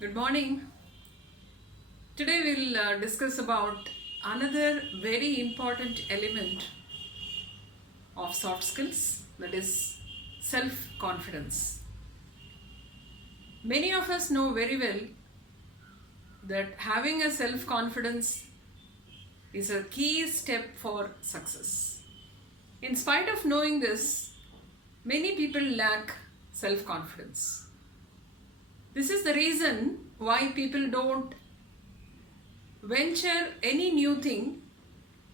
Good morning. Today we'll discuss about another very important element of soft skills, that is self-confidence. Many of us know very well that having a self-confidence is a key step for success. In spite of knowing this, many people lack self-confidence. This is the reason why people don't venture any new thing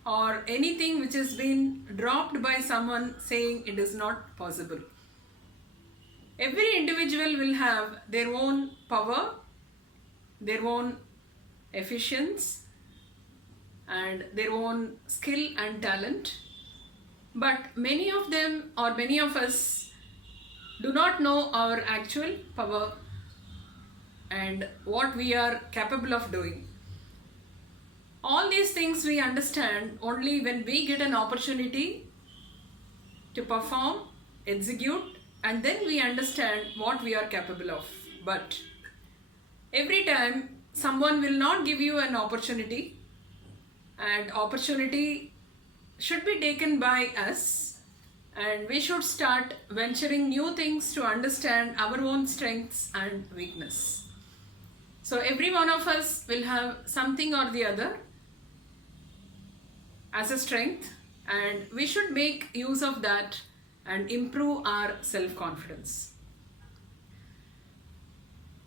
or anything which has been dropped by someone saying it is not possible. Every individual will have their own power, their own efficiency and their own skill and talent. But many of them or many of us do not know our actual power and what we are capable of doing. All these things we understand only when we get an opportunity to perform, execute, and then we understand what we are capable of. But every time someone will not give you an opportunity, and opportunity should be taken by us, and we should start venturing new things to understand our own strengths and weakness. So every one of us will have something or the other as a strength, and we should make use of that and improve our self-confidence.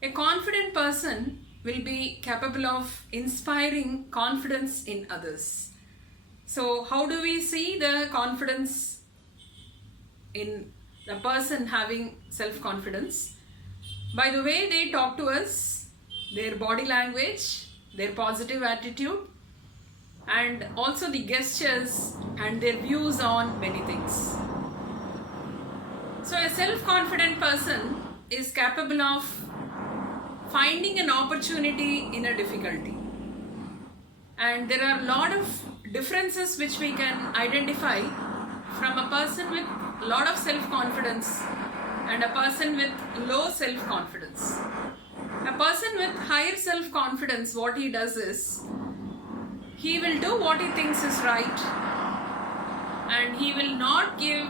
A confident person will be capable of inspiring confidence in others. So how do we see the confidence in the person having self-confidence? By the way they talk to us, their body language, their positive attitude, and also the gestures and their views on many things. So a self-confident person is capable of finding an opportunity in a difficulty. And there are a lot of differences which we can identify from a person with a lot of self-confidence and a person with low self-confidence. A person with higher self-confidence, what he does is, he will do what he thinks is right and he will not give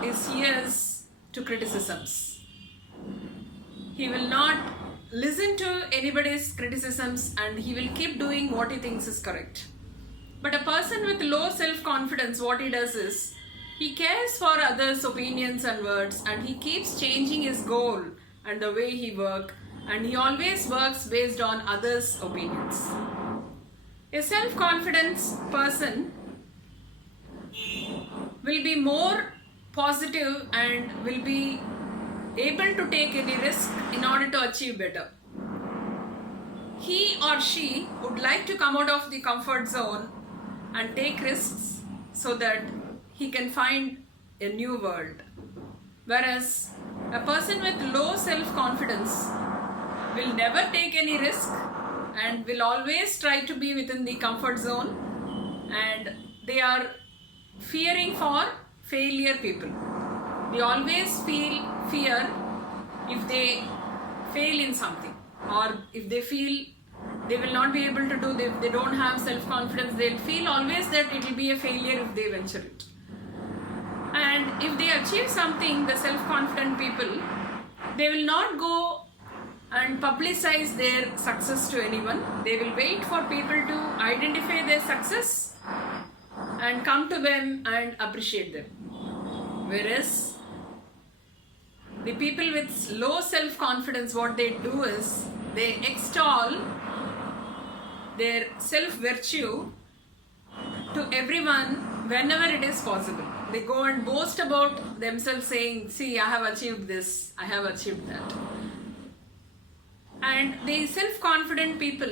his ears to criticisms. He will not listen to anybody's criticisms and he will keep doing what he thinks is correct. But a person with low self-confidence, what he does is, he cares for others' opinions and words and he keeps changing his goal and the way he works, and he always works based on others' opinions. A self-confident person will be more positive and will be able to take any risk in order to achieve better. He or she would like to come out of the comfort zone and take risks so that he can find a new world. Whereas a person with low self-confidence will never take any risk and will always try to be within the comfort zone, and they are fearing for failure people. They always feel fear if they fail in something, or if they feel they will not be able to do, if they don't have self-confidence, they'll feel always that it will be a failure if they venture it. And if they achieve something, the self-confident people, they will not go and publicize their success to anyone. They will wait for people to identify their success and come to them and appreciate them. Whereas the people with low self-confidence, what they do is, they extol their self-virtue to everyone whenever it is possible. They go and boast about themselves saying, see, I have achieved this, I have achieved that. And the self-confident people,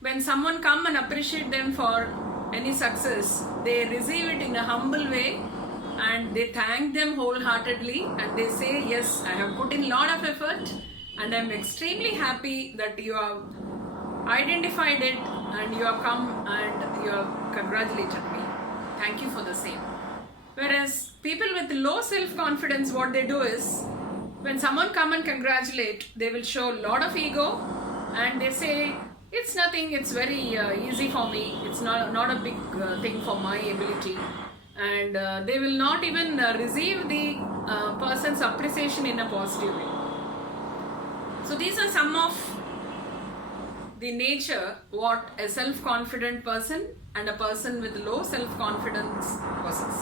when someone come and appreciate them for any success, they receive it in a humble way and they thank them wholeheartedly and they say, yes, I have put in a lot of effort and I am extremely happy that you have identified it and you have come and you have congratulated me. Thank you for the same. Whereas people with low self-confidence, what they do is, When someone come and congratulate, they will show a lot of ego, and they say, it's nothing, it's very easy for me, it's not a big thing for my ability. And they will not even receive the person's appreciation in a positive way. So these are some of the nature what a self-confident person and a person with low self-confidence possess.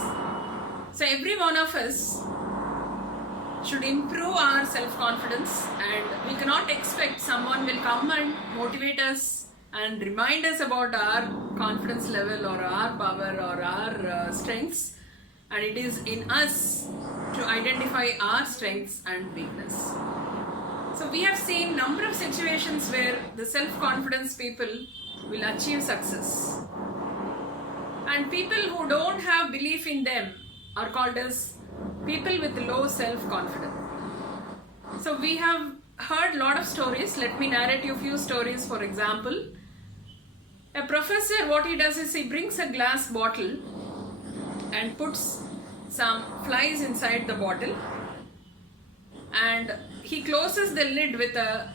So every one of us should improve our self-confidence, and we cannot expect someone will come and motivate us and remind us about our confidence level or our power or our strengths, and it is in us to identify our strengths and weakness. So we have seen number of situations where the self-confidence people will achieve success, and people who don't have belief in them are called as people with low self-confidence. So we have heard a lot of stories. Let me narrate you a few stories. For example, a professor, what he does is he brings a glass bottle and puts some flies inside the bottle, and he closes the lid with a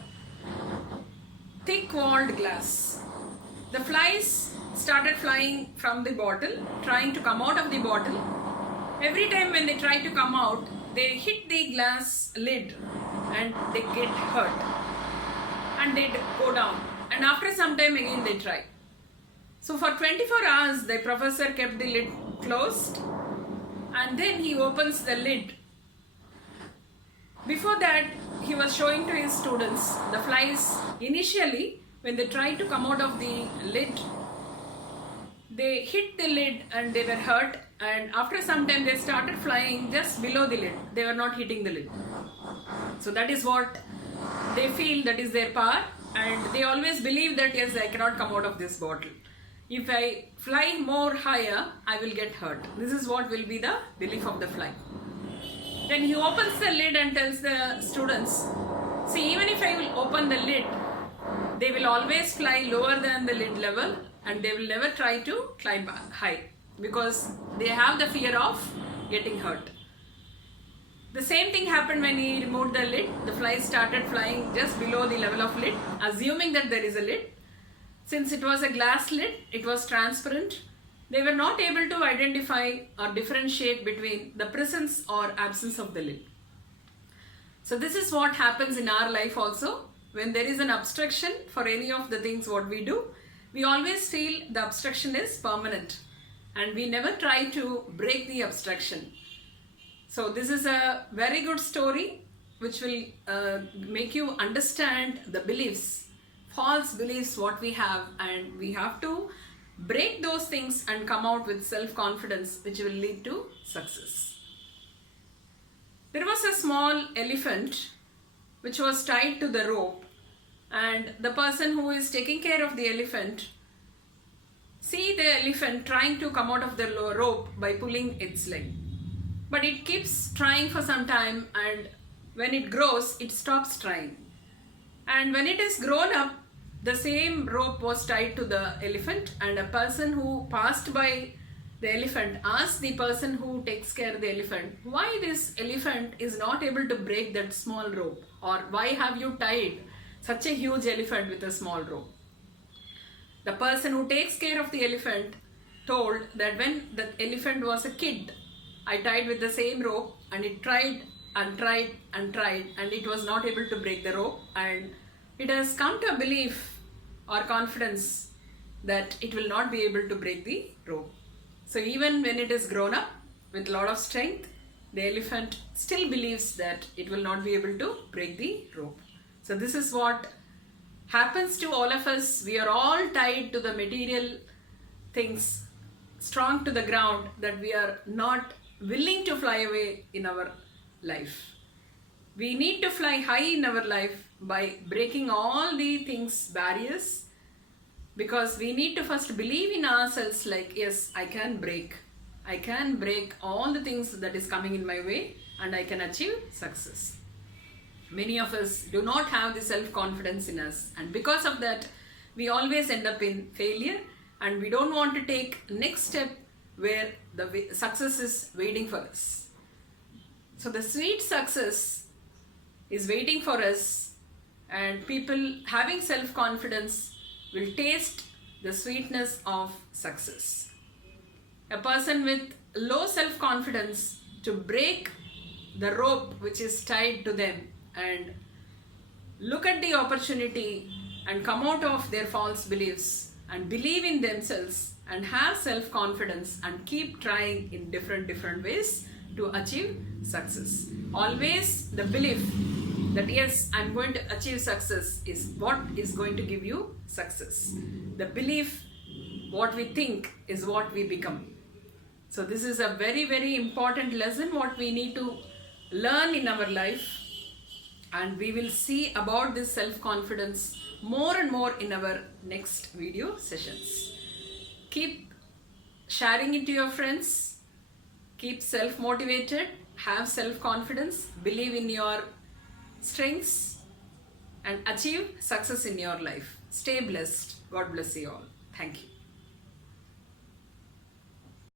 thick walled glass. The flies started flying from the bottle, trying to come out of the bottle. Every time when they try to come out, they hit the glass lid and they get hurt and they go down, and after some time again they try. So for 24 hours the professor kept the lid closed, and then he opens the lid. Before that, he was showing to his students the flies. Initially, when they tried to come out of the lid, they hit the lid and they were hurt, and after some time they started flying just below the lid. They were not hitting the lid. So that is what they feel, that is their power, and they always believe that yes, I cannot come out of this bottle. If I fly more higher, I will get hurt. This is what will be the belief of the fly. Then he opens the lid and tells the students, see, even if I will open the lid, they will always fly lower than the lid level, and they will never try to climb high because they have the fear of getting hurt. The same thing happened when he removed the lid. The flies started flying just below the level of lid, assuming that there is a lid. Since it was a glass lid, it was transparent. They were not able to identify or differentiate between the presence or absence of the lid. So this is what happens in our life also. When there is an obstruction for any of the things what we do, we always feel the obstruction is permanent, and we never try to break the obstruction. So this is a very good story which will make you understand the beliefs, false beliefs what we have, and we have to break those things and come out with self-confidence which will lead to success. There was a small elephant which was tied to the rope, and the person who is taking care of the elephant see the elephant trying to come out of the rope by pulling its leg. But it keeps trying for some time, and when it grows, it stops trying. And when it is grown up, the same rope was tied to the elephant, and a person who passed by the elephant asked the person who takes care of the elephant, why this elephant is not able to break that small rope, or why have you tied such a huge elephant with a small rope? The person who takes care of the elephant told that when the elephant was a kid, I tied with the same rope, and it tried and tried and tried, and it was not able to break the rope, and it has come to a belief or confidence that it will not be able to break the rope. So even when it is grown up with a lot of strength, the elephant still believes that it will not be able to break the rope. So this is what happens to all of us. We are all tied to the material things, strong to the ground, that we are not willing to fly away in our life. We need to fly high in our life by breaking all the things, barriers, because we need to first believe in ourselves like, yes, I can break all the things that is coming in my way, and I can achieve success. Many of us do not have the self-confidence in us, and because of that, we always end up in failure, and we don't want to take next step where the success is waiting for us. So the sweet success is waiting for us, and people having self-confidence will taste the sweetness of success. A person with low self-confidence, to break the rope which is tied to them and look at the opportunity and come out of their false beliefs and believe in themselves and have self-confidence and keep trying in different ways to achieve success. Always the belief that yes, I'm going to achieve success is what is going to give you success. The belief, what we think is what we become. So this is a very important lesson what we need to learn in our life, and we will see about this self-confidence more and more in our next video sessions. Keep sharing it to your friends, keep self-motivated, have self-confidence, believe in your strengths and achieve success in your life. Stay blessed. God bless you all. Thank you.